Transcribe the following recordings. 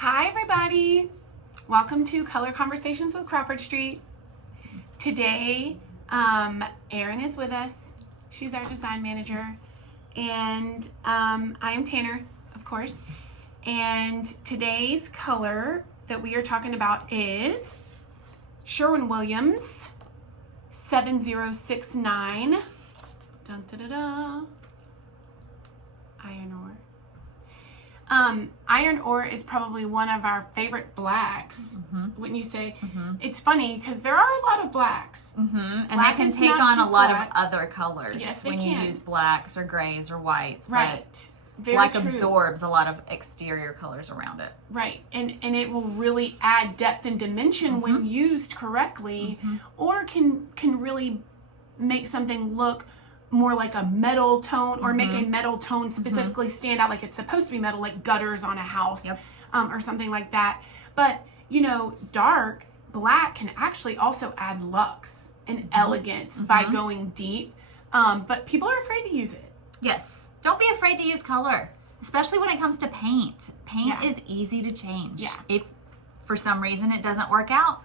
Hi everybody, welcome to Color Conversations with Crawford Street. Today, Erin is with us. She's our design manager, and I am Tanner, of course. And today's color that we are talking about is Sherwin Williams 7069 dun, da, da, da, Iron Ore. Iron ore is probably one of our favorite blacks, wouldn't you say? It's funny because there are a lot of blacks. And Black they can is take not on a just lot black. of other colors Yes, they when can. you use blacks or grays or whites. Right. But Very black true. absorbs a lot of exterior colors around it. Right, and it will really add depth and dimension when used correctly, or can really make something look more like a metal tone, or make a metal tone specifically stand out like it's supposed to be metal, like gutters on a house, or something like that. But you know, dark black can actually also add luxe and elegance by going deep. But people are afraid to use it. Yes. Don't be afraid to use color, especially when it comes to paint. Paint is easy to change. Yeah. If for some reason it doesn't work out,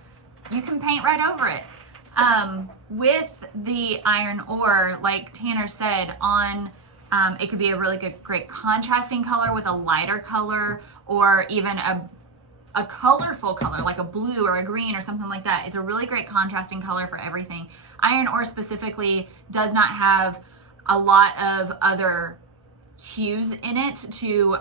you can paint right over it. With the iron ore, like Tanner said, it could be a really great contrasting color with a lighter color, or even a colorful color like a blue or a green or something like that. It's a really great contrasting color for everything. Iron ore specifically does not have a lot of other hues in it to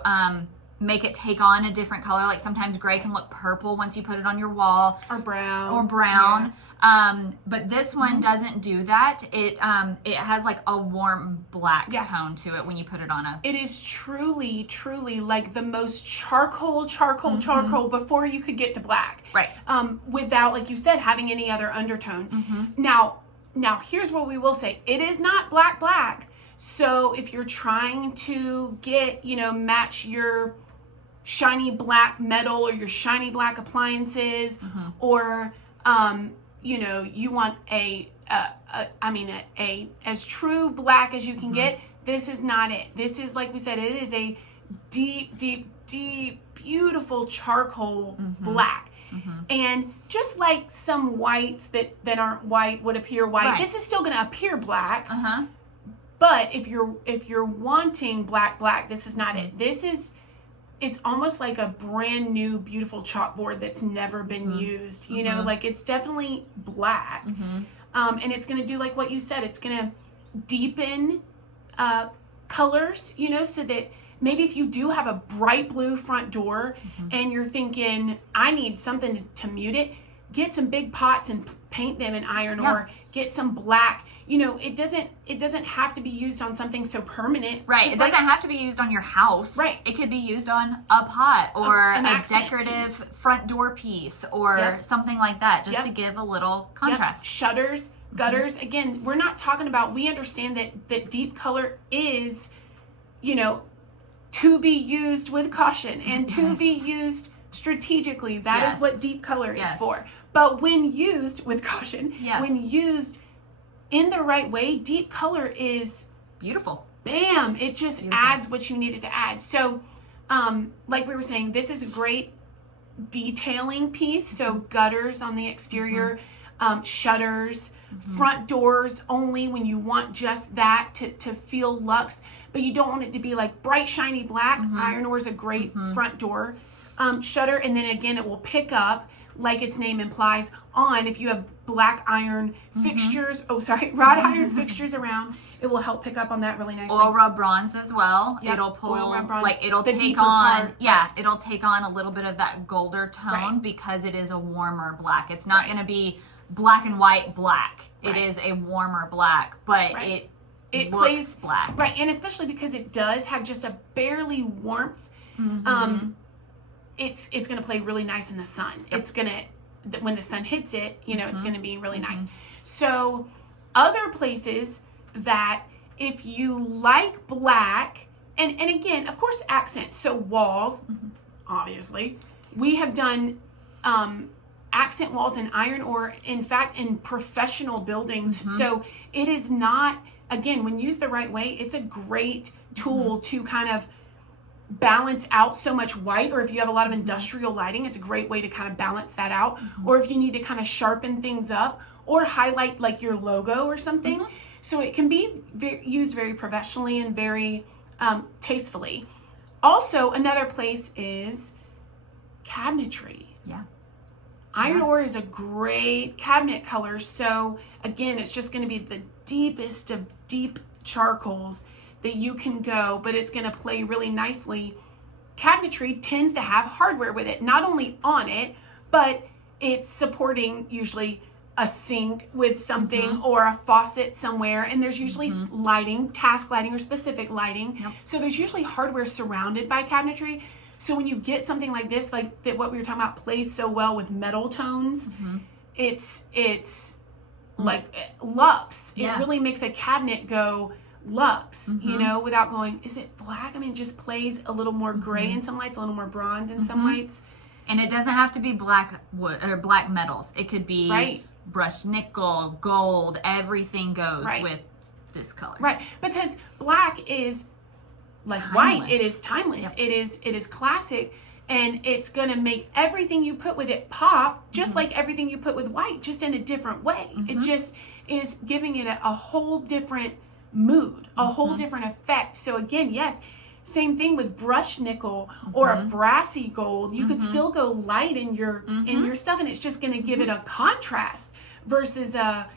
make it take on a different color. Like sometimes gray can look purple once you put it on your wall, Or brown. But this one doesn't do that. It has like a warm black tone to it when you put it on It is truly like the most charcoal before you could get to black. Right. Without, like you said, having any other undertone. Now here's what we will say. It is not black. So if you're trying to get, match your shiny black metal or your shiny black appliances, or you want a as true black as you can get, this is not it. This is, like we said, it is a deep, beautiful charcoal black. And just like some whites that aren't white would appear white, this is still going to appear black. But if you're wanting black, this is not it. It's almost like a brand new beautiful chalkboard that's never been used. Like it's definitely black. And it's going to do like what you said. It's going to deepen colors, so that maybe if you do have a bright blue front door and you're thinking, I need something to mute it, get some big pots and paint them in iron ore. Get some black. It doesn't have to be used on something so permanent. Right. It doesn't have to be used on your house. Right. It could be used on a pot or an a decorative front door piece or something like that, just to give a little contrast. Shutters, gutters. Again, we're not talking about, we understand that deep color is, to be used with caution and to be used strategically. That is what deep color is for. But when used with caution, when used in the right way, deep color is beautiful. Bam! It just adds what you needed to add. So, like we were saying, this is a great detailing piece. So gutters on the exterior, shutters, front doors only when you want just that to feel luxe, but you don't want it to be like bright, shiny black. Iron ore is a great front door shutter, and then again, it will pick up, like its name implies, on if you have black iron fixtures, wrought iron fixtures around, it will help pick up on that really nicely. Oil rub bronze as well. It'll pull, oil rub bronze, like it'll take on, it'll take on a little bit of that golder tone because it is a warmer black. It's not going to be black and white black. It is a warmer black, but it looks plays black. Right, and especially because it does have just a barely warmth. It's going to play really nice in the sun. It's going to, when the sun hits it, it's going to be really nice. So other places that if you like black, and again, of course, accents. So walls, obviously. We have done accent walls in iron ore, in fact, in professional buildings. So it is not, again, when used the right way, it's a great tool to kind of balance out so much white, or if you have a lot of industrial lighting, it's a great way to kind of balance that out. Or if you need to kind of sharpen things up or highlight like your logo or something. So it can be used very professionally and very tastefully. Also, another place is cabinetry. Yeah. Iron ore is a great cabinet color. So again, it's just going to be the deepest of deep charcoals that you can go, but it's going to play really nicely. Cabinetry tends to have hardware with it, not only on it, but it's supporting usually a sink with something or a faucet somewhere, and there's usually lighting, task lighting or specific lighting. So there's usually hardware surrounded by cabinetry. So when you get something like this, like that, what we were talking about plays so well with metal tones, it's like luxe. It really makes a cabinet go luxe, you know, without going, is it black? I mean, it just plays a little more gray in some lights, a little more bronze in some lights. And it doesn't have to be black wood or black metals. It could be brushed nickel, gold, everything goes with this color. Right, because black is like timeless. White. It is timeless. It is classic, and it's going to make everything you put with it pop, just like everything you put with white, just in a different way. It just is giving it a whole different mood, a whole different effect. So again, yes, same thing with brushed nickel or a brassy gold. You could still go light in your stuff, and it's just going to give it a contrast versus a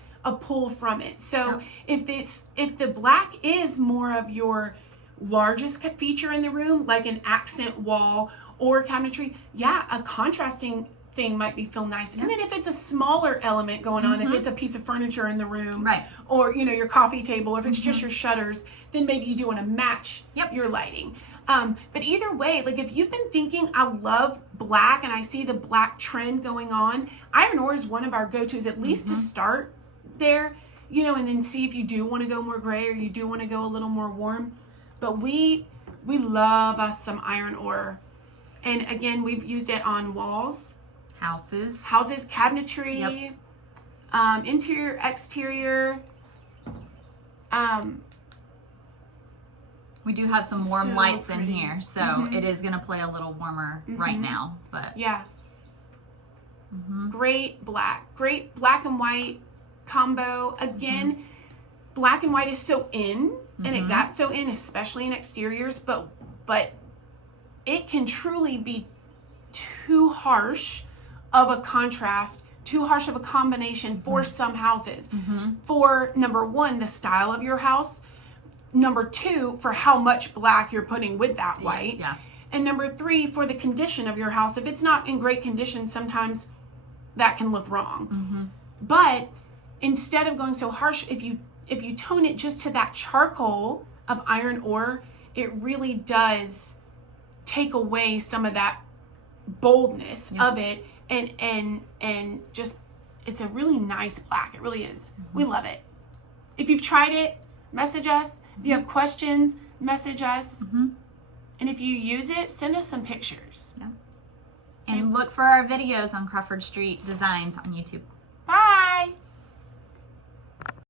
pull from it. So if the black is more of your largest feature in the room, like an accent wall or cabinetry, a contrasting thing might feel nice. And then if it's a smaller element going on, if it's a piece of furniture in the room, or you know, your coffee table, or if it's just your shutters, then maybe you do want to match your lighting. But either way, like if you've been thinking, I love black and I see the black trend going on, iron ore is one of our go-tos, at least to start there, you know, and then see if you do want to go more gray or you do want to go a little more warm. But we love us some iron ore. And again, we've used it on walls, houses, cabinetry, interior, exterior. We do have some warm lights in here, so it is going to play a little warmer right now. But great black and white combo. Again, black and white is so in, and it got so in, especially in exteriors. But it can truly be too harsh of a contrast, too harsh of a combination for some houses. For number one, the style of your house. Number two, for how much black you're putting with that white. And number three, for the condition of your house. If it's not in great condition, sometimes that can look wrong. But instead of going so harsh, if you tone it just to that charcoal of iron ore, it really does take away some of that boldness of it, and just, it's a really nice black. It really is. We love it. If you've tried it, message us. If you have questions, message us. And if you use it, send us some pictures. And look for our videos on Crawford Street Designs on YouTube.